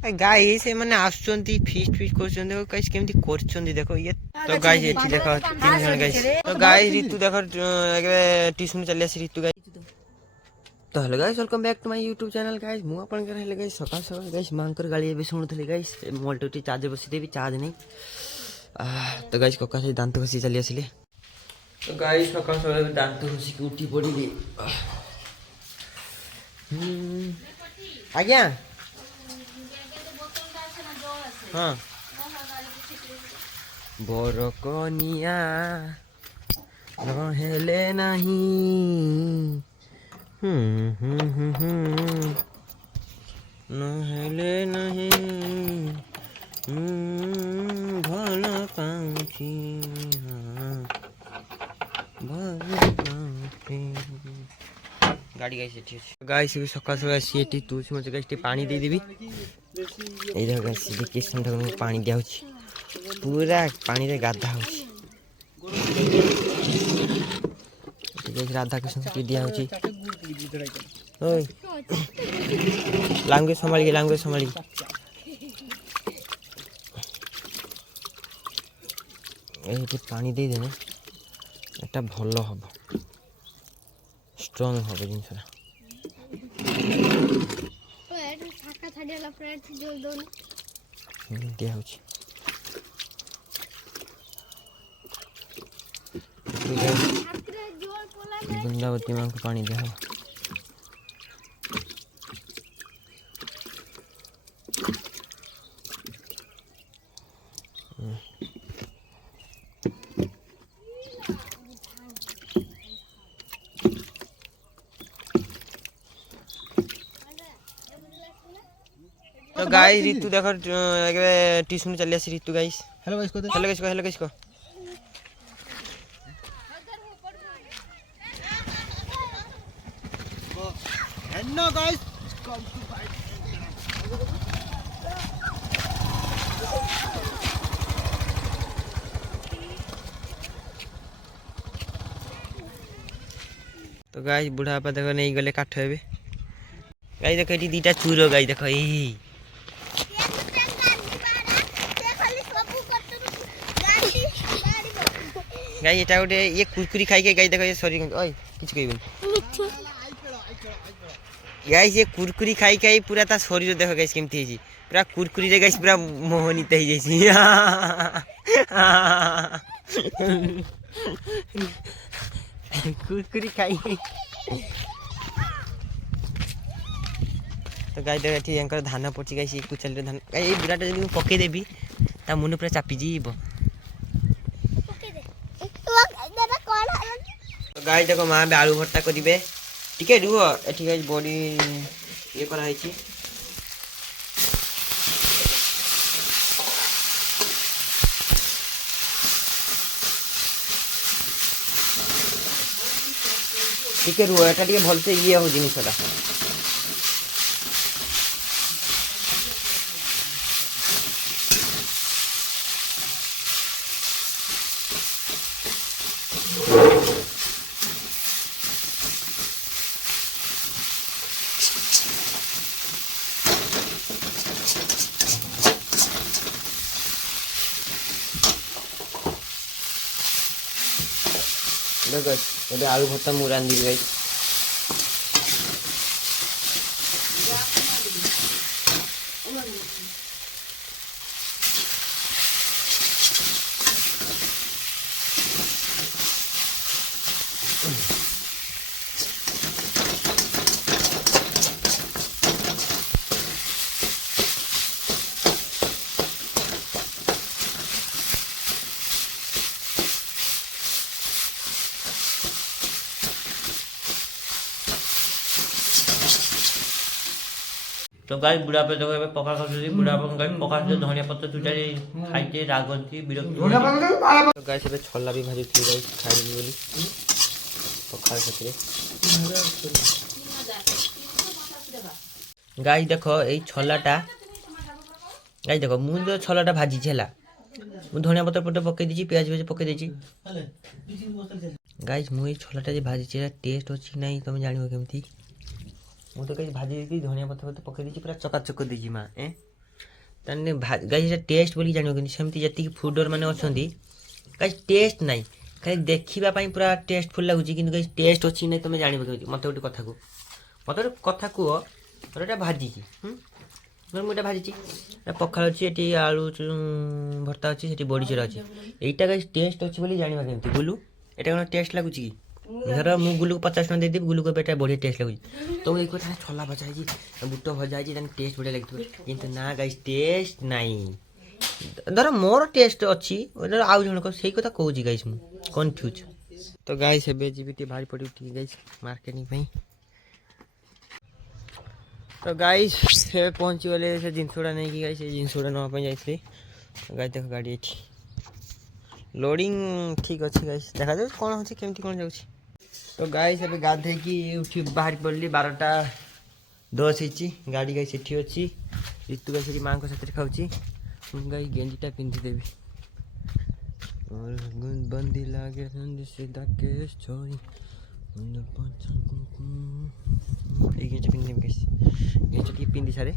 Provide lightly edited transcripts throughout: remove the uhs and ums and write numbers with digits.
Guys से माने आसुचंती feast feast करछन देखो गाइस केमती करछन देखो ये तो गाइस एठी देखो तीन जन गाइस तो गाइस ऋतु देखो एकरे ट्यूशन चले आसी ऋतु गाइस तो hello guys welcome back to my YouTube channel guys मु अपन कर हेले गाइस सकाळ सकाळ गाइस मांकर गाली एबे सुनुथले गाइस मोल्टोटी चार्ज बसी देबी चार्ज नहीं तो गाइस कका से दांत घसी चली आसिले तो गाइस सकाळ सकाळ दांत घसी के उठी पड़िली आज्ञा हाँ बरकनिया रहेले नहीं नहेले नहीं भल पाउँछि गाड़ी गाइस एठी अछि गाइस भी सकाळ सकाळ आसी एठी तुलसी मच गाइस पानी दे देबी ए देखो गाइस देखि संठा को पानी दिया होछि पूरा पानी रे गाधा होछि गाइस राधा कृष्ण के दिया होछि ओए लैंग्वेज संभाली एठी पानी दे देने एटा भलो हबो स्ट्रांग हबो जिनसरा छाका फ्रेंड जोल दोन दिया होछि वृंदावती मां को पानी दिया हो तो गाइस ऋतु देखो ट्यूशन चले आसी ऋतु गाइस हेलो गाइस को हेलो गाइस तो गाइस बुढ़ापा देखो नहीं गले काठ हेबे गाइस देखो एटी दीटा चूरो गाइस देखो ई गाइस एटा गोटे ये कुरकुरी खाई के गाइस देखो ये सॉरी ओए किछ कहबे गाइस ये कुरकुरी खाई खाई पूरा ता शरीर देखो गाइस केमती हेजी पूरा कुरकुरी रे गाइस पूरा मोहनीत हे जैसी कुरकुरी खाई तो गाइस देखो एठी एंकर धान पड़ची गाइस ये कुचल रे धान गाइस ए बुराटा जदी पके देबी ता मुन पूरा चापी जीबो पके दे दादा कोन तो गाइस देखो मां बे आलू भर्ता करिवे ठीक है रुह एठी गाइस बॉडी ये करा है छी ठीक है रुह एटा ଟିକେ भलसे ये हो जिनिसटा देखो ये आलू भर्ता मु रांधी गाइस तो गाइस बुढ़ा पे देखो पका खाती बुढ़ा पे गाइस पका से धनिया पत्ता दुटारी खाइते रागंती विरक्ति धनिया पत्ता तो गाइस ए छोला भी भाजी थी गाइस खाइली बोली पका खातिर गाइस देखो ए छोलाटा गाइस देखो मु जो छोलाटा भाजी छला मु धनिया पत्ता पटे पके दीची प्याज भाजी पके दीची गाइस मु ए छोलाटा जे भाजी छला टेस्ट अछि नहीं तुम जानिबो केमथी मु तो कहीं भाजी दी धनिया पत्ता पत्ता पके दीची पूरा चकाचक दीची मां ए ତାହେଲେ ଗାଈ ସେଟା ଟେଷ୍ଟ ବୋଲି ଜାଣିବ, କିନ୍ତୁ ସେମିତି ଯେତିକି ଫୁଡ଼ର ମାନେ ଅଛନ୍ତି ଗାଈ ଟେଷ୍ଟ ନାହିଁ, ଖାଲି ଦେଖିବା ପାଇଁ ପୁରା ଟେଷ୍ଟଫୁଲ୍ ଲାଗୁଛି, କିନ୍ତୁ ଗାଈ ଟେଷ୍ଟ ଅଛି ନାହିଁ ତୁମେ ଜାଣିବ କେମିତି? ମୋତେ ଗୋଟେ କଥା କୁହ, ମୋତେ ଗୋଟେ କଥା କୁହ, ମୋର ଏଇଟା ଭାଜିଛି, ମୁଁ ଏଇଟା ଭାଜିଛି, ପଖାଳ ଅଛି, ଏଠି ଆଳୁ ଭର୍ତ୍ତା ଅଛି, ସେଠି ବଡ଼ିଚୁରା ଅଛି, ଏଇଟା ଗାଈ ଟେଷ୍ଟ ଅଛି ବୋଲି ଜାଣିବା କେମିତି? ଗୁଲୁ ଏଇଟା କ'ଣ ଟେଷ୍ଟ ଲାଗୁଛି କି? ଧର ମୁଁ ଗୁଲୁକୁ 50 ଟଙ୍କା ଦେଇଦେବି, ଗୁଲୁକୁ ଏଟା ବଢ଼ିଆ ଟେଷ୍ଟ ଲାଗୁଛି, ତ ମୁଁ ଦେଖିବ ତାହେଲେ ଛୋଲା ଭଜା ହେଇଛି, ବୁଟ ଭଜା ହେଇଛି, ତାହେଲେ ଟେଷ୍ଟ ବଢ଼ିଆ ଲାଗିଥିବ, କିନ୍ତୁ ନା ଗାଈ ଟେଷ୍ଟ ନାହିଁ। ଧର ମୋର ଟେଷ୍ଟ ଅଛି, ଧର ଆଉ ଜଣକ ସେଇ କଥା କହୁଛି ଗାଇସ୍, ମୁଁ କନଫ୍ୟୁଜ୍। ତ ଗାଇସ୍ ଏବେ ଯିବି ଟିକେ ବାହାରି ପଡ଼ିବି ଟିକେ ଗାଇସ୍ ମାର୍କେଟିଂ ପାଇଁ। ତ ଗାଇସ୍ ଏବେ ପହଞ୍ଚିଗଲେ ସେ ଜିନିଷ ଗୁଡ଼ା ନେଇକି, ଗାଇସ୍ ସେ ଜିନିଷ ଗୁଡ଼ା ନେବା ପାଇଁ ଯାଇଥିଲି। ଗାଈ ଦେଖ ଗାଡ଼ି ଏଠି ଲୋଡ଼ିଂ ଠିକ୍ ଅଛି ଗାଇସ୍, ଦେଖାଯାଉଛି କ'ଣ ହେଉଛି କେମିତି କ'ଣ ଯାଉଛି। ତ ଗାଇସ୍ ଏବେ ଗାଧେଇକି ଉଠି ବାହାରି ପଡ଼ିଲି, 12:10 ହେଇଛି, ଗାଡ଼ି ଗାଈ ସେଠି ଅଛି, ରିତୁ ଗାଈ ସେଠି ମାଆଙ୍କ ସାଥିରେ ଖାଉଛି, ମୁଁ ଗାଈ ଗେଞ୍ଜିଟା ପିନ୍ଧିଦେବି। ବନ୍ଦି ଲାଗେ ସେ ଡାକେ ଛଇ, ଏଇ ଗେଞ୍ଜି ପିନ୍ଧିଦେବି ଗାଇସ୍, ଗେଞ୍ଜି ଟିକେ ପିନ୍ଧି ସାରେ।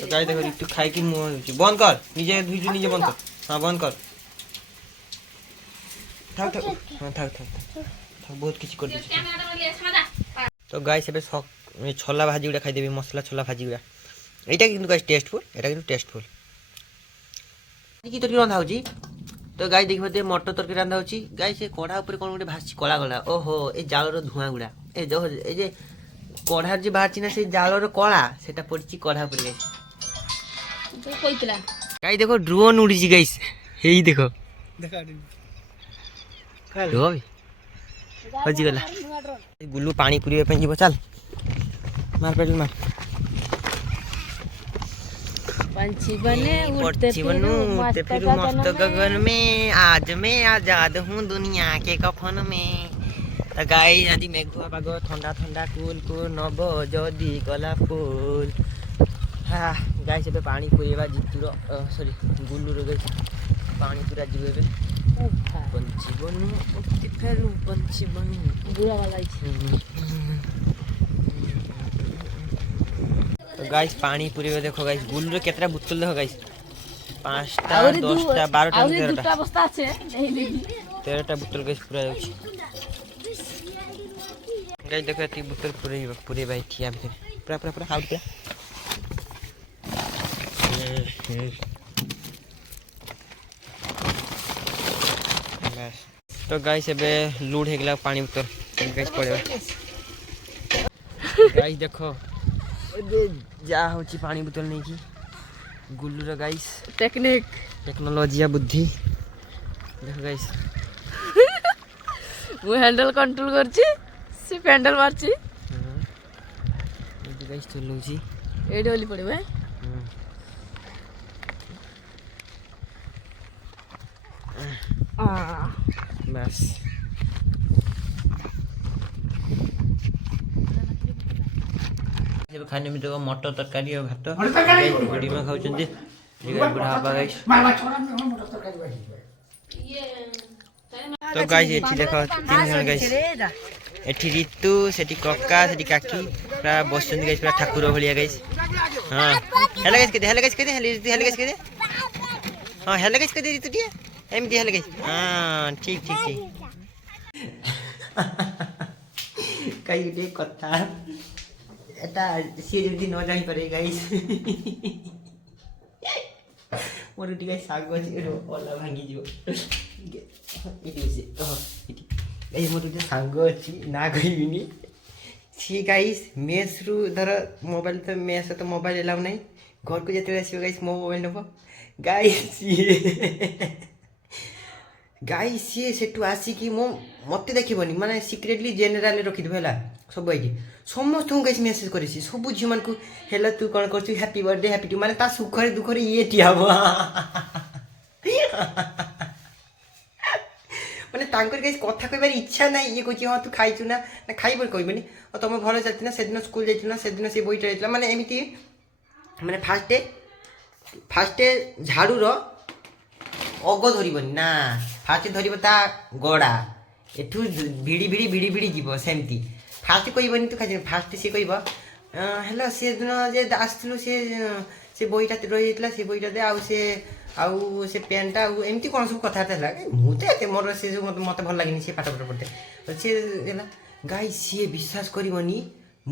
ତ ଗାଈ ଦେଖ ରିତୁ ଖାଇକି ମୁହଁ ହେଉଛି, ବନ୍ଦ କର, ନିଜେ ଧୁଇଛୁ ନିଜେ ବନ୍ଦ କର, ହଁ ବନ୍ଦ କର, ଥାଉ ଥାଉ, ହଁ ଥାଉ ଥାଉ ଥାଉ, ବହୁତ କିଛି କରିଦେଉଛି। ତ ଗାଈସ୍ ଏବେ ଛୋଲା ଭାଜି ଗୁଡ଼ା ଖାଇଦେବି, ମସଲା ଛୋଲା ଭାଜି ଗୁଡ଼ା, এইটা কিন্তু গাইস টেস্টফুল, এটা কিন্তু টেস্টফুল। কি তরকারি রান্ধা হচ্ছে? তো গাই দেখবে যে মটর তরকারি রান্ধা হচ্ছে, গাই সে কড়া উপরে কোন গোটে ভাসছি কলা কলা, ওহো এই জালর ধোঁয়া গুড়া, এই দেখো এই যে কড়ার যে বাহারছি না সেই জালর কলা, সেটা পড়ছি কড়া উপরে গাইস। গাই দেখো ড্রোন উড়িছি গাইস, এই দেখো হজিগলা। গুলু পানি পুরিবা ପାଇଁ ଯିବ, ଚାଲ ମାର ପେଡଲ ମାର। पंछी बने उड़ते फिर मस्त गगन में, आज मैं आजाद हूँ दुनिया के कफन में। तो गाई आज मेघुआ पाग, ठंडा ठंडा कुल कुल नब जदि गला फुल। हाँ गाई से पानी पुरेवा जितुर सॉरी गुल्लूर गाई पानी पूरा जीव ए पंछी बनू उड़ते फेरू, पंछी बनू बुरा वाला तो गाइस पानी पूरी देखो गाइस, गुल्लूर केतरा बोतल देखो गाइस, 5टा 10टा 12टा 13टा बस्ता আছে नहीं नहीं 13टा बोतल गाइस पूरा जाउछि। गाइस देखो एती बोतल पूरे भाई ठिया भीतर पूरा पूरा पूरा आउट पे। बस तो गाइस एबे लूड हे गेला पानी बोतल गाइस पड़ेबा। गाइस देखो ଏବେ ଯାହା ହେଉଛି ପାଣି ବୋତଲ ନେଇକି ଗୁଲ୍ଲୁର ଗାଇସ୍ ଟେକ୍ନୋଲୋଜି ବୁଦ୍ଧି ଦେଖ ଗାଇସ୍, ମୁଁ ହ୍ୟାଣ୍ଡେଲ କଣ୍ଟ୍ରୋଲ କରୁଛି, ସେ ପ୍ୟାଣ୍ଡେଲ ମାରୁଛି, ଏଇଠି ଗାଇସ୍ ଚଲଉଛି, ଏଇଠି ଓଲି ପଡ଼ିବ ବାସ୍। खाने में देखो मटर तरकारी और भात बुढ़ी में खाऊंगी, बुढ़ा गाइस। तो गाइस एठी देखो 3 जन गाइस, एठी ऋतु, सेठी कक्का, सेठी काकी पूरा बसचंदी गाइस, पूरा ठाकुर भलिया गाइस। हां हेलो गाइस कहदे, हेलो गाइस कहदे, हेलो गाइस कहदे, हां हेलो गाइस कहदे ऋतु टिए एमती हेलो गाइस, हां ठीक ठीक ठीक। कई दे कथा এটা সে যদি ন জানি পারে গাইস, মোর এটি গাইস শাগ আছে ওলা ভাঙি যাব, এটি আছে তো এটি গাইস মোর যে সাঙ্গ আছে না কইবিনি, সি গাইস মেস রু ধর মোবাইল তো মেস তো মোবাইল এলাও নাই, ঘরକୁ যেতে আসিব গাইস মো মোবাইল নেব গাইস। गाइस सी सेठू आसिकी मत देखनी माने सिक्रेटली जेनेराल रखिदेव है सब आई समस्त गाइस मेसेज कर सब झी मान को हेलो तू कौन कर हैप्पी बर्थडे हैप्पी टू माने सुखरे दुखरे ये टी हम माने गाइस कथा कहबार इच्छा ना, ये कहूँ हाँ तू खाइचु ना खाइब कहबनी, तुम भल चलती ना से दिन स्कूल जाइना से दिन से बईटा जाइला माने एमती माने फास्टे झाड़ूर अग धरबनी ना, फास्ट धरब ता गड़ा एठू भिड़ी भिड़ी भिड़ी भिड़ी जीव सेमती, फास्ट कहबनी तू खाई फास्ट सी कह ହେଲା ସେଦିନ ଯେ ଆସିଥିଲୁ ସେ ବହିଟା ରହିଯାଇଥିଲା ସେ ବହିଟା ଦେ ଆଉ ସେ ପେନ୍ଟା ଆଉ ଏମିତି କ'ଣ ସବୁ କଥାବାର୍ତ୍ତା ହେଲା ମୁଁ ତ ଏତେ ମୋର ସେ ସବୁ ମୋତେ ଭଲ ଲାଗେନି ସେ ପାଠ ପଢ଼ିତେ ସିଏ ହେଲା ଗାଈ ସିଏ ବିଶ୍ୱାସ କରିବନି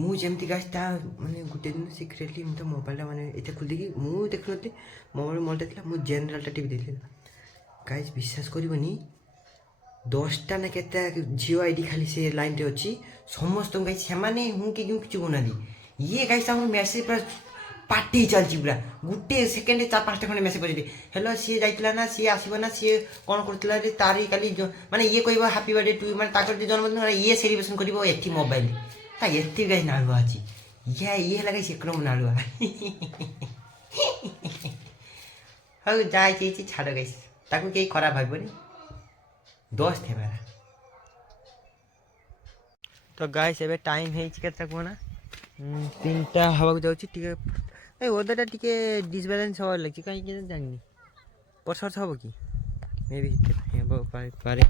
ମୁଁ ଯେମିତି ଗାଈ ତା ମାନେ ଗୋଟେ ଦିନ ସିକ୍ରେଟଲି ମୁଁ ତ ମୋବାଇଲଟା ମାନେ ଏତେ ଖୋଲିଦେଇକି ମୁଁ ଦେଖୁନଥିଲି ମୋବାଇଲଟା ଥିଲା ମୁଁ ଜେନେରାଲଟା ଟିଭି ଦେଇଥିଲି ଗାଈ ବିଶ୍ୱାସ କରିବନି 10ଟା ନା କେତେ ଝିଅ ଆଇଡି ଖାଲି ସେ ଲାଇନ୍ରେ ଅଛି ସମସ୍ତଙ୍କୁ ଗାଈ ସେମାନେ ମୁଁ କି କିଛି କହୁନାହାନ୍ତି ଇଏ ଗାଈ ତାଙ୍କୁ ମେସେଜ୍ ପୁରା ପାର୍ଟି ଚାଲିଛି ପୁରା ଗୋଟେ ସେକେଣ୍ଡରେ 4-5ଟା ଖଣ୍ଡେ ମେସେଜ୍ କରିଛି ହେଲୋ ସିଏ ଯାଇଥିଲା ନା ସିଏ ଆସିବ ନା ସିଏ କ'ଣ କରୁଥିଲା ରେ ତାରି କାଲି ମାନେ ଇଏ କହିବ ହାପି ବାର୍ଥଡେ ଟୁ ମାନେ ତାଙ୍କର ଯେ ଜନ୍ମଦିନ ଇଏ ସେଲିବ୍ରେସନ୍ କରିବ ଏଠି ମୋବାଇଲ ତା ଏତେ ଗାଈ ନାଳୁଆ ଅଛି ଇଏ ହେଲା ଗାଈ ସେକ୍ରମ ନାଳୁଆ ହଉ ଯାହା ହେଇଛି ଛାଡ଼ ଗାଈ ତାକୁ କେହି ଖରାପ ଭାବିବନି ଦୋସ୍ତ ହେବାର ତ ଗାଈସ୍ ଏବେ ଟାଇମ୍ ହେଇଛି କେତେ କୁହନା 3ଟା ହେବାକୁ ଯାଉଛି ଟିକେ ଏ ଓଦରଟା ଟିକେ ଡିସବାଲାନ୍ସ ହେବାର ଲାଗିଛି କାହିଁକି ଜାଣିନି ବର୍ଷା ହେବ କି ମେ ବି ହେବ ପାରେ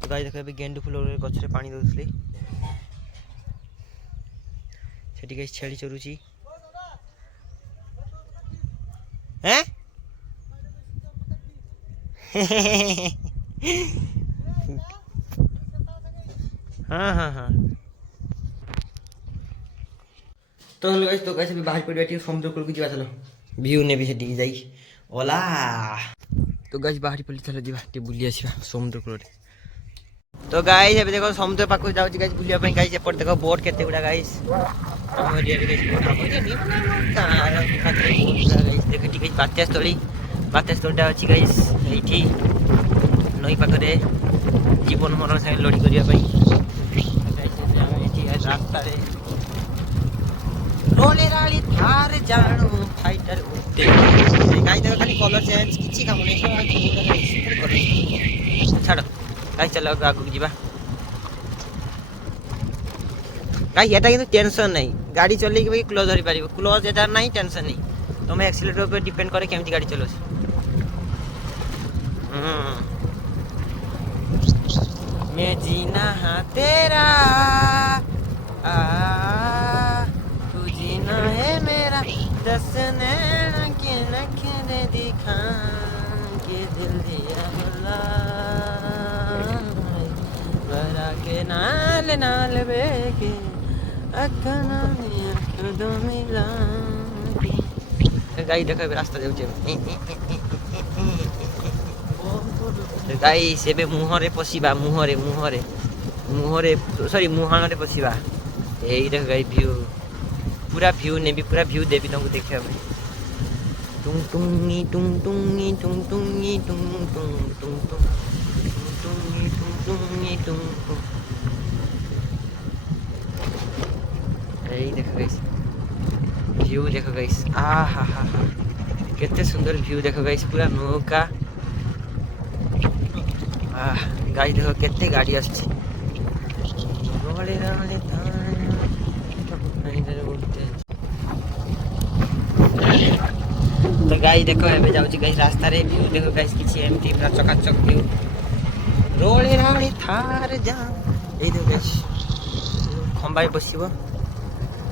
ତ ଗାଈ ଦେଖ ଏବେ ଗେଣ୍ଡୁ ଫୁଲ ଗଛରେ ପାଣି ଦେଉଥିଲି ସେଠି ଗାଈ ଛେଳି ଚରୁଛି ହେଁ ହଁ ତ ହେଲେ ଗାଇସ୍ ଏବେ ବାହାରି ପଡ଼ିବା ଟିକେ ସମୁଦ୍ର କୂଳକୁ ଯିବା ଚାଲ ଭିୟୁ ନେବି ସେଠିକି ଯାଇକି ଓଲା ତ ଗାଇସ୍ ବାହାରି ପଡ଼ିଲି ଚାଲ ଯିବା ଟିକେ ବୁଲି ଆସିବା ସମୁଦ୍ର କୂଳରେ ତ ଗାଇସ୍ ଏବେ ଦେଖ ସମୁଦ୍ର ପାଖକୁ ଯାଉଛି ଗାଇସ୍ ବୁଲିବା ପାଇଁ ଗାଇସ୍ ଏପଟେ ଦେଖ ବୋଟ୍ କେତେ ଗୁଡ଼ା ଗାଇସ୍ ଆମ ଏରିଆରେ ଗାଇସ୍ ଦେଖ ଟିକେ ବାତ୍ୟାସ୍ଥଳୀଟା ଅଛି ଗାଇସ୍ ଏଇଠି ନଈ ପାଖରେ ଜୀବନ ମରଣ ସାଙ୍ଗେ ଲଢ଼ି କରିବା ପାଇଁ ଏଠି ରାସ୍ତାରେ रोले राली थार जानो फाइटर उठते गाइस देखो खाली कलर चेंज किछि काम नै छाड़ गाइस चलो आगु जीवा गाइस एटा किंतु टेंशन नै गाड़ी चले के क्लोज धरि पारिबो क्लोज एटा नै टेंशन नै तुम एक्सीलरेटर ऊपर डिपेंड करे केमती गाड़ी चलो मैं जीना हां तेरा जीना है मेरा दस नैना के नखरे दिखा के दिल दिया भला बरा के नाल बेके अखना दो मिला गाई देखो रास्ता जाउछे गाई सेबे मुहरे पसिबा मुहरे सॉरी मुहाणरे पसिबा एई देख गाई व्यू पूरा व्यू नेबी पूरा व्यू देवी तुमको देखा टुंग टुंगी टुंग टुंगी टुंग टुंगी टुंग टुंग टुंग टुंग टुंगी टुंग टुंगी टुंग यही देखो गाइस व्यू देखो गाइस हा केते सुंदर व्यू देखो गाइस पूरा नौका गाइस देखो केते गाड़ी आछी रोले रोले तो गाइस देखो एबे जाउची गाइस रास्ता रे व्यू देखो गाइस किछि एमती पूरा चकाचक व्यू रोले राणी थार जा एई देखो गाइस खंबाई बसिबो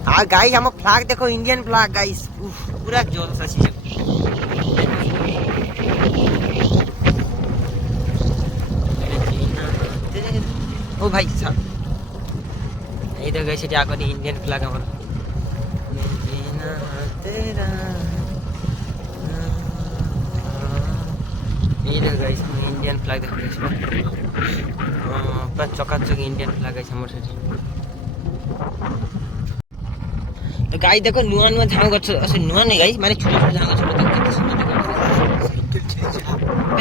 आ गाइस हम फ्लैग देखो इंडियन फ्लैग गाइस पूरा जोर से आसी ओ भाई साहब एई देखो गाइस एटी आगनी इंडियन फ्लैग हमर तेरा ये देखो गाइस इंडियन फ्लैग देखो गाइस पूरा चकाचक इंडियन फ्लैग गाइस हमर सेठी तो गाइस देखो नुआ झांग गछ असे नुआ नहीं गाइस माने छोटा छोटा झांग गछ केते सुंदर देखो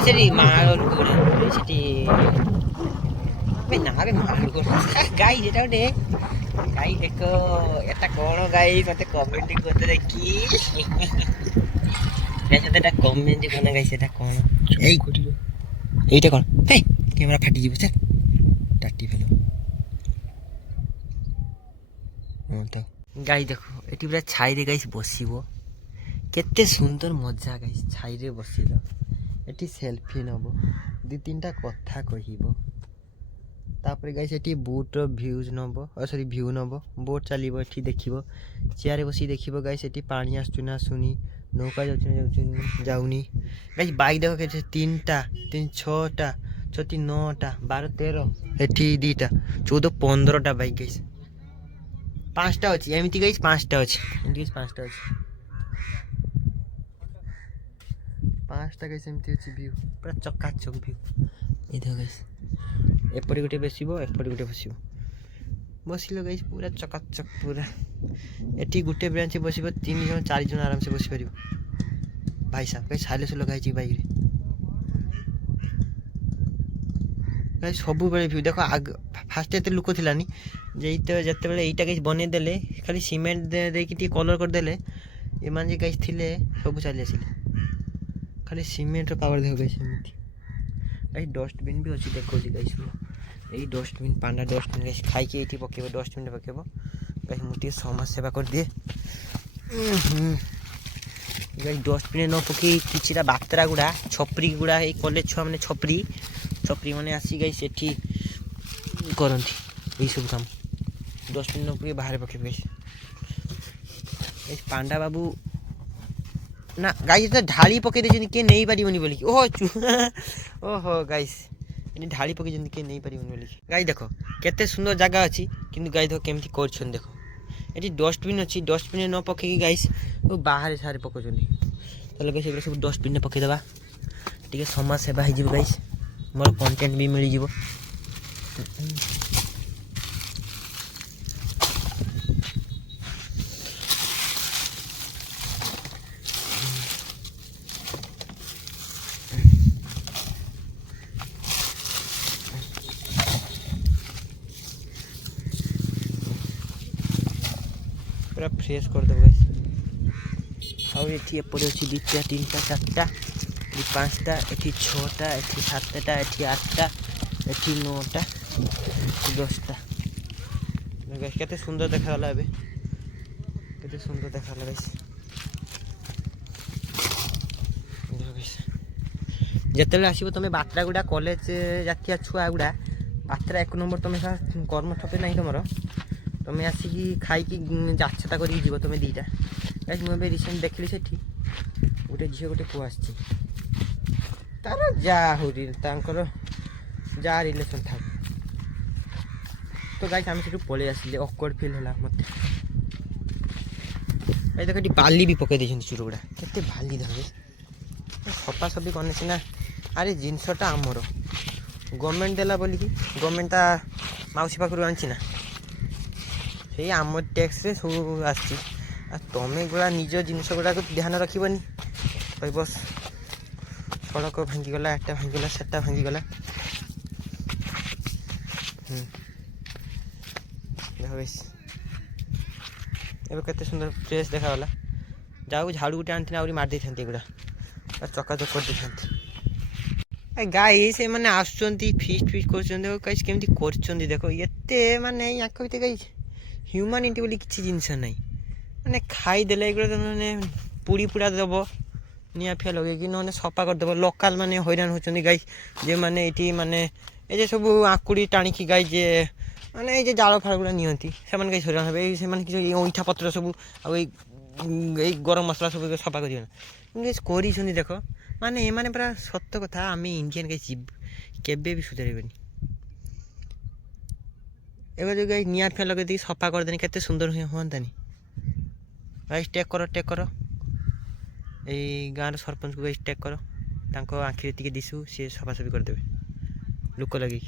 सेठी माळ गोरे सेठी बे ना बे माळ गोरे गाइस एटा ओटे गाइस देखो एटा कोन गाइस मते कमेंट करते देखी এটা কমেন্ট কোন গাইস এটা কোন এই এইটা কোন এই ক্যামেরা ফাটি যাব স্যার টাটি ফেলো তো গাইস দেখো এটি পুরা ছাই রে গাইস বসিবো কেতে সুন্দর মজা গাইস ছাই রে বসিলো এটি সেলফি নব দুই তিনটা কথা কহিবো ତାପରେ ଗାଇସ୍ ଏଠି ବୋଟ୍ର ଭ୍ୟୁଜ୍ ନେବ ସରି ଭ୍ୟୁ ନେବ ବୋଟ୍ ଚାଲିବ ଏଠି ଦେଖିବ ଚେୟାରରେ ବସିକି ଦେଖିବ ଗାଇସ୍ ଏଠି ପାଣି ଆସୁଛି ନା ଆସୁନି ନୌକା ଯାଉଛି ନା ଯାଉନି ଗାଇସ୍ ବାଇକ୍ ଦେଖ କେତେ 3ଟା 3 6ଟା 6 9ଟା 12 13 ଏଠି 2ଟା 14 15ଟା ବାଇକ୍ ଗାଇସ୍ 5ଟା ଅଛି ଏମିତି ଗାଇସ୍ 5ଟା ଅଛି ଏମିତି ଗାଇସ୍ 5ଟା ଅଛି 5ଟା ଗାଇସ୍ ଏମିତି ଅଛି ଭ୍ୟୁ ପୁରା ଚକାଚକ ଭ୍ୟୁ ଏଇ ଦେଖ ଗାଇସ୍ ଏପଟେ ଗୋଟେ ବସିବ ଏପଟେ ଗୋଟେ ବସିବ ବସିଲ ଗାଇସ୍ ପୁରା ଚକାଚକ ପୁରା ଏଠି ଗୋଟେ ବ୍ରାଞ୍ଚରେ ବସିବ 3 ଜଣ 4 ଜଣ ଆରାମସେ ବସିପାରିବ ଭାଇ ସାହେବ ଗାଇସ୍ ସାଇଲେନ୍ସ ଲଗା ହେଇଛି ବାଇକ୍ରେ ଗାଇସ୍ ସବୁବେଳେ ଭ୍ୟୁ ଦେଖ ଫାଷ୍ଟ ଏତେ ଲୋକ ଥିଲାନି ଯେତେବେଳେ ଏଇଟା ଗାଇସ୍ ବନେଇଦେଲେ ଖାଲି ସିମେଣ୍ଟ ଦେଇକି ଟିକେ କଲର୍ କରିଦେଲେ ଏମାନେ ଯେ ଗାଇସ୍ ଥିଲେ ସବୁ ଚାଲି ଆସିଲେ ଖାଲି ସିମେଣ୍ଟର ପାୱାର ଦେଖ ଗାଇସ୍ ଏମିତି ଗାଇସ୍ ଡଷ୍ଟବିନ୍ ବି ଅଛି ଦେଖଉଛି ଗାଇସ୍ ଏଇ ଡଷ୍ଟବିନ୍ ପାଣ୍ଡା ଡଷ୍ଟବିନ୍ ଗାଇସ୍ ଖାଇକି ଏଇଠି ପକେଇବ ଡଷ୍ଟବିନ୍ରେ ପକେଇବ ଗାଇସ୍ ମୁଁ ଟିକେ ସମାଜ ସେବା କରିଦିଏ ଗାଇସ୍ ଡଷ୍ଟବିନ୍ରେ ନ ପକେଇ କିଛିଟା ବାତ୍ରା ଗୁଡ଼ା ଛପରି ଗୁଡ଼ା ଏଇ କଲେଜ ଛୁଆମାନେ ଛପରି ମାନେ ଆସି ଗାଇସ୍ ଏଠି କରନ୍ତି ଏଇସବୁ କାମ ଡଷ୍ଟବିନ୍ ନ ପକେଇ ବାହାରେ ପକେଇବେ ଗାଇସ୍ ପାଣ୍ଡା ବାବୁ ନା ଗାଇସ୍ ତ ଢାଳି ପକେଇ ଦେଇଛନ୍ତି କିଏ ନେଇପାରିବନି ବୋଲିକି ଓହୋ ଗାଇସ୍ ଏଠି ଢାଳି ପକେଇଛନ୍ତି କିଏ ନେଇପାରିବନି ବୋଲିକି ଗାଈ ଦେଖ କେତେ ସୁନ୍ଦର ଜାଗା ଅଛି କିନ୍ତୁ ଗାଈ ଦେଖ କେମିତି କରିଛନ୍ତି ଦେଖ ଏଠି ଡଷ୍ଟବିନ୍ ଅଛି ଡଷ୍ଟବିନ୍ରେ ନ ପକେଇକି ଗାଇସ୍ ସବୁ ବାହାରେ ସାରେ ପକାଉଛନ୍ତି ତାହେଲେ ଗାଇସ୍ ଏଗୁଡ଼ା ସବୁ ଡଷ୍ଟବିନ୍ରେ ପକେଇଦେବା ଟିକେ ସମାଜ ସେବା ହେଇଯିବ ଗାଇସ୍ ମୋର କଣ୍ଟେଣ୍ଟ ବି ମିଳିଯିବ पूरा फ्रेश करदेव गाइस आउ ये एपटे अच्छी 2टा 3टा 4टा 5टा एठी 6टा एठी 7टा एठी 8टा एठी 9टा 10टा गाइस केते सुंदर देखाला एबे केते सुंदर देखाला गाइस देखो गाइस जेतेले आसीबो तमे बात्रा गुडा कॉलेज जातिया छुआ गुडा बात्रा 1 नंबर तमे कर्म ठपे नाही तमरो तुम्हें आसिकी खाई जाछता कर तुम्हें 2टा गाइस मुझे रिसेंट देखली से गोटे झील गोटे पुआ तार जा हो जा रिलेसन था तो गाइस आम से पलि आसिले ऑकवर्ड फील है मत देख बाली भी पकई देते चूर गुड़ा के बाली देख सफा सफी कने सीना अरे जिनसटा आमर गवर्नमेंट देला बोली कि गवर्नमेंट मौसी पाखु आनी ना से आम टैक्स सब आसी तुम्हें गुड़ा निज जिनस गुड़ा ध्यान रखनी बस सड़क भांगीगला एटा भांगीगला सेटा भांगीगला देख केते सुंदर फ्रेश देखागला जाऊ झाड़ू गोटे आनी आहरी मार देते गुड़ा चकाचक कर देते गाई से मैंने आसुँच फिस्ट फिस्ट कर देख ये माने गाई ह्यूमानिटी बोली किसी जिनस नहीं मैंने खाईदेले ये मैंने पुड़ी पुड़ा दब निआ फिया लगे कि ना सफा करदेव लोकाल मैंने हैरान होती गाई जे मैंने ये माने ये सब आकुड़ी टाणिकी गाई जे मैंने ये जाल फाड़ गुड़ा नियंती से गाई हैरान हे से ईठा पत्र सब गरम मसला सब सफा कर देख माने ये माने पूरा सत्य कथा आम इंडियन गाई केबे भी सुधरबे एवं जो गाई निआ फिया लगे सफा करदेनी केते सुंदर हाँ गाई टेक कर यही गाँव सरपंच को गाई टेक कर आखिरी टी दिशु सी सफासफी करदे लोक लगे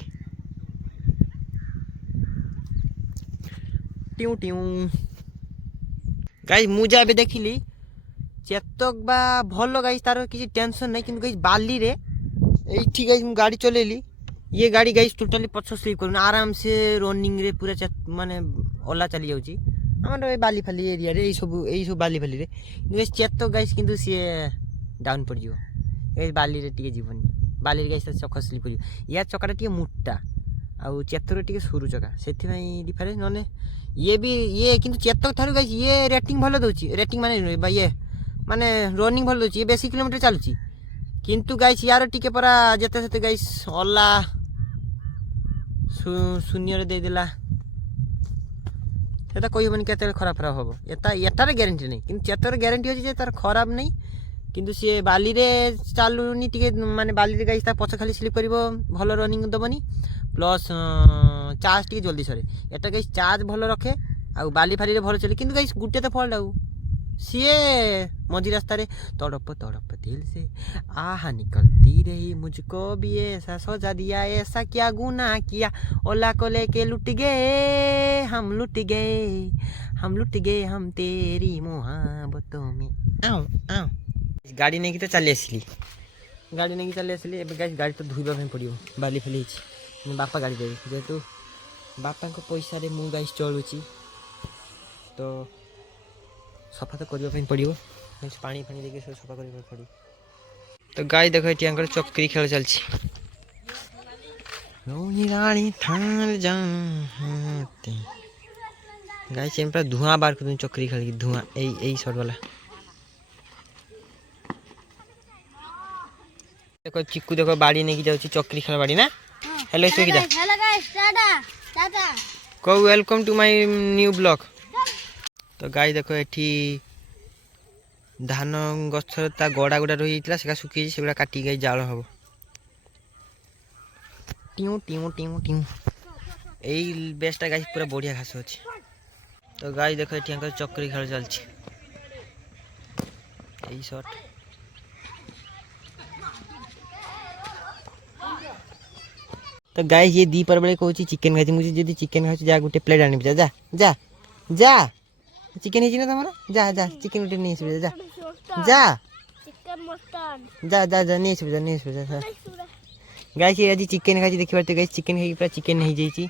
टिऊ टिऊ गाई मुझे एवं देखिली चेतक बा भल गाई तार किसी टेंशन नहीं कि गाई बाली रे ये गाई गाड़ी चलेली ये गाड़ी गाई टोटाली पछ स्लीप कर आराम से रनिंग रे पूरा माने ओला चली जाऊँगी आम बाली फाली एरिया रे सब बाली फाली रे चेतक गाइस किंतु सी डाउन पड़ जाए बाली रे टी जीवन बाली गाइस चक स्लीप कर या चक्का टी मोटा आउ चेतर टी सरू चक्का से डिफरेन्स ना ये भी ये किंतु चेतक थारू गाइस ये रेटिंग भल दौची रेटिंग माने ये माने रनिंग भल दौची ये बेसी किलोमीटर चलुची किंतु गाइस यार टी परा जिते से गाइस ओला ଶୂନ୍ୟରେ ଦେଇଦେଲା ସେଟା କହିହେବନି କେତେବେଳେ ଖରାପ ହବ। ଏଟାର ଗ୍ୟାରେଣ୍ଟି ନାହିଁ, କିନ୍ତୁ ଚେତର ଗ୍ୟାରେଣ୍ଟି ଅଛି ଯେ ତାର ଖରାପ ନାହିଁ। କିନ୍ତୁ ସିଏ ବାଲିରେ ଚାଲୁନି ଟିକେ, ମାନେ ବାଲିରେ ଗାଈ ତା ପଛ ଖାଲି ସ୍ଲିପ୍ କରିବ, ଭଲ ରନିଂ ଦେବନି, ପ୍ଲସ୍ ଚାର୍ଜ ଟିକେ ଜଲ୍ଦି ସରେ। ଏଟା ଗାଈ ଚାର୍ଜ ଭଲ ରଖେ ଆଉ ବାଲି ଫାଲିରେ ଭଲ ଚାଲେ। କିନ୍ତୁ ଗାଈ ଗୋଟେ ତ ଫଲ୍ଟ ଆଉ ସିଏ ମଝି ରାସ୍ତାରେ ତଡ଼ପ ତଡ଼ପ ଦିଲ ସେ ଆହା ନିକଲती रही मुझको भी ऐसा सजा दिया ऐसा क्या गुनाह किया ओला को लेके लुट गए हम लुट गए हम तेरी मोहब्बतों में आओ आओ। गाड़ी नहीं की तो चली आसिली, गाड़ी नहीं चली आसिली। ଏବେ ଗାଡ଼ି ତ ଧୋଇବା ପାଇଁ ପଡ଼ିବ, ବାଲି ଫାଲି ହେଇଛି। ବାପା ଗାଡ଼ି ଦେବେ, ଯେହେତୁ ବାପାଙ୍କ ପଇସାରେ ମୁଁ ଗାଈ ଚଳୁଛି ତ ସଫା ତ କରିବା ପାଇଁ ପଡ଼ିବ। ପାଣି ଫାଣି ଦେଇକି ସବୁ ସଫା କରିବା ପାଇଁ ପଡ଼ିବ। ତ ଗାଈ ଦେଖ ଏଠି ଆଙ୍କର ଚକ୍ରୀ ଖେଳ ଚାଲିଛି। ଗାଈ ସେ ପୁରା ଧୂଆଁ ବାହାର କରୁଛନ୍ତି ଚକ୍ରୀ ଖେଳିକି, ଧୂଆଁ ଏଇ ସଟ୍ ବାଲା। ଦେଖ ଚିକୁ ଦେଖ ବାଡ଼ି ନେଇକି ଯାଉଛି ଚକ୍ରୀ ଖେଳ ବାଡ଼ି ନା। ହ୍ୟାଲୋ ସୁକିଦା, କହୁ welcome to my new blog. ତ ଗାଈ ଦେଖ ଏଠି ଧାନ ଗଛର ତା ଗଡ଼ା ଗୁଡ଼ା ରହିଯାଇଥିଲା, ସେଟା ଶୁଖିଯାଇଛି, ସେଗୁଡ଼ା କାଟିକି ଗାଈ ଜାଳ ହବ। ଟିଉଁ ଟିଉଁ ଟିଉଁ ଟିଉଁ ଏଇ ବେଶଟା ଗାଈ ପୁରା ବଢ଼ିଆ ଘାସ ଅଛି। ତ ଗାଈ ଦେଖ ଏଠି ଆଙ୍କର ଚକ୍ରୀ ଖେଳ ଚାଲିଛି, ଏଇ ସଟ୍। ତ ଗାଈ ଇଏ ଦ୍ୱିପହର ବେଳେ କହୁଛି ଚିକେନ୍ ଖାଇଛି। ମୁଁ ଯଦି ଚିକେନ୍ ଖାଉଛି ଯା ଗୋଟେ ପ୍ଲେଟ୍ ଆଣିବି, ଯା ଯା ଯା। ଚିକେନ୍ ହେଇଛି ନା ତମର? ଯା ଯା ଚିକେନ୍ ଗୋଟେ ନେଇ ଆସିବି, ଯା ଯା ଯା ଯା ନେଇ ଆସିବୁ, ନେଇ ଆସିବୁ ଯା। ଗାଈ ସେ ଆଜି ଚିକେନ୍ ଖାଇଛି, ଦେଖିପାରୁଛ ଗାଈ ଚିକେନ୍ ଖାଇକି ପୁରା ଚିକେନ୍ ହେଇଯାଇଛି।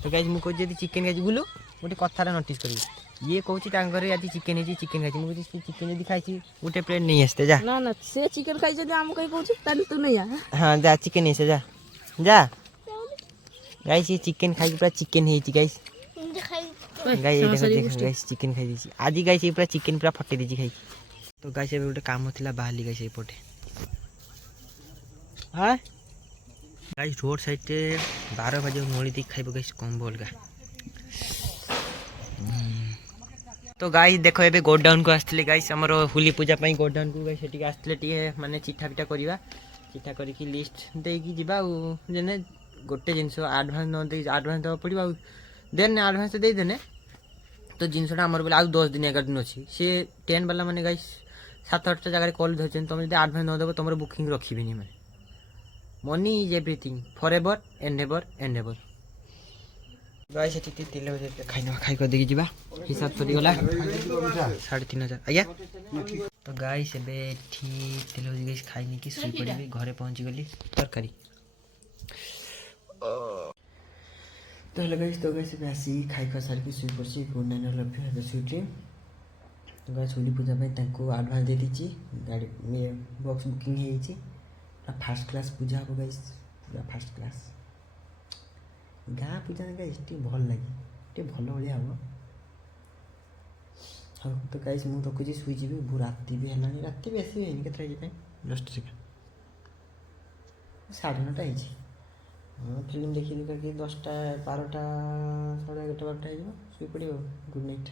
ତ ଗାଈ ମୁଁ କହୁଛି ଯଦି ଚିକେନ୍ ଖାଇଛି, ବୁଲୁ ଗୋଟେ କଥାଟା ନୋଟିସ୍ କରିବି, ଇଏ କହୁଛି ତାଙ୍କ ଘରେ ଆଜି ଚିକେନ୍ ହେଇଛି, ଚିକେନ୍ ଖାଇଛି। ମୁଁ କହୁଛି ଚିକେନ୍ ଯଦି ଖାଇଛି ଗୋଟେ ପ୍ଲେଟ୍ ନେଇ ଆସିତେ, ଯା। ନା ସେ ଚିକେନ୍ ଖାଇଛି ଯଦି ଆମକୁ କାହିଁ କହୁଛି, ତାହେଲେ ତୁ ନେଇ ଆ। ହଁ ଯା ଚିକେନ୍ ନେଇ ଆସେ, ଯା ଯା। ଗାଈ ସେ ଚିକେନ୍ ଖାଇକି ପୁରା ଚିକେନ୍ ହେଇଛି ଗାଈ। ଗାଈ ଏଇଟା ଦେଖ ଗାଈ ଚିକେନ୍ ଖାଇ ଦେଇଛି ଆଜି। ଗାଈ ସେ ପୁରା ଚିକେନ୍ ପୁରା ଫଟେଇ ଦେଇଛି ଖାଇକି। ତ ଗାଈ ସେ ଗୋଟେ କାମ ଥିଲା, ବାହାରିଲି ଗାଈ ସେଇପଟେ। ହଁ ଗାଈ ରୋଡ଼ ସାଇଡ଼୍ରେ 12 ବାଜେ ନଳି ଦେଇକି ଖାଇବ ଗାଈ, କମ୍ବ ଅଲଗା। ତ ଗାଈ ଦେଖ ଏବେ ଗୋଡାଉନ୍କୁ ଆସିଥିଲେ ଗାଈ, ଆମର ହୋଲି ପୂଜା ପାଇଁ ଗୋଡାଉନ୍କୁ ଗାଈ ସେଠିକି ଆସିଥିଲେ, ଟିକେ ମାନେ ଚିଠା ପିଠା କରିବା, ଚିଠା କରିକି ଲିଷ୍ଟ ଦେଇକି ଯିବା। ଆଉ ଯେନେ ଗୋଟେ ଜିନିଷ ଆଡ଼ଭାନ୍ସ ନ ଦେଇ ଆଡ଼ଭାନ୍ସ ଦେବାକୁ ପଡ଼ିବ, ଆଉ ଦେନ୍ ଆଡ଼ଭାନ୍ସ ଦେଇଦେନେ ତ ଜିନିଷଟା ଆମର ବୋଲେ ଆଉ 10 ଦିନ 11 ଦିନ ଅଛି। ସେ ଟେଣ୍ଟ ବାଲା ମାନେ ଗାଈ 7-8ଟା ଜାଗାରେ କଲ୍ ଧରିଛନ୍ତି, ତୁମେ ଯଦି ଆଡ଼ଭାନ୍ସ ନ ଦେବ ତୁମର ବୁକିଂ ରଖିବେନି। ମାନେ money is everything forever and ever and ever. ଗାଈ ସେଠି ତେଲ ଖାଇନେବା, ଖାଇ କରିଦେଇକି ଯିବା। ହିସାବ ସରିଗଲା 3,500। ଆଜ୍ଞା ତ ଗାଈ ଏବେ ଏଠି ତେଲ ଗାଈ ଖାଇ ନେଇକି ଶୋଇପଡ଼ିବି। ଘରେ ପହଞ୍ଚିଗଲି, ତରକାରୀ ତାହେଲେ ଗାଈ। ତ ଗାଈ ଏବେ ଆସିକି ଖାଇ ଖୁଆ ସାରିକି ଶୋଇପଡ଼ିଛି। ଗୁଡ୍ ନାଇଟ୍ ଲଭ୍ ୟୁ, ଏବେ ଶୋଇଛି। ତ ଗାଈ ହୋଲି ପୂଜା ପାଇଁ ତାଙ୍କୁ ଆଡ଼ଭାନ୍ସ ଦେଇଦେଇଛି, ଗାଡ଼ି ବକ୍ସ ବୁକିଂ ହେଇଯାଇଛି। ପୁରା ଫାର୍ଷ୍ଟ କ୍ଲାସ୍ ପୂଜା ହେବ ଗାଈ, ପୁରା ଫାର୍ଷ୍ଟ କ୍ଲାସ୍। ଗାଁ ପୂଜା ଗାଈ ଟିକେ ଭଲ ଲାଗେ, ଟିକେ ଭଲ ଭଳିଆ ହେବ। ହଉ ତ ଗାଈ ମୁଁ ରଖୁଛି, ଶୋଇଯିବି। ରାତି ବି ହେଲାଣି, ରାତି ବେଶୀ ହେଇନି, କେତେଟା ହେଇଛି ପାଇଁ ଜଷ୍ଟ 9:30 ହେଇଛି। ହଁ ଫିଲ୍ମ ଦେଖିଲି କରିକି 10ଟା 12ଟା 11:30 12ଟା ହେଇଯିବ, ଶୋଇପଡ଼ିବ। Good night.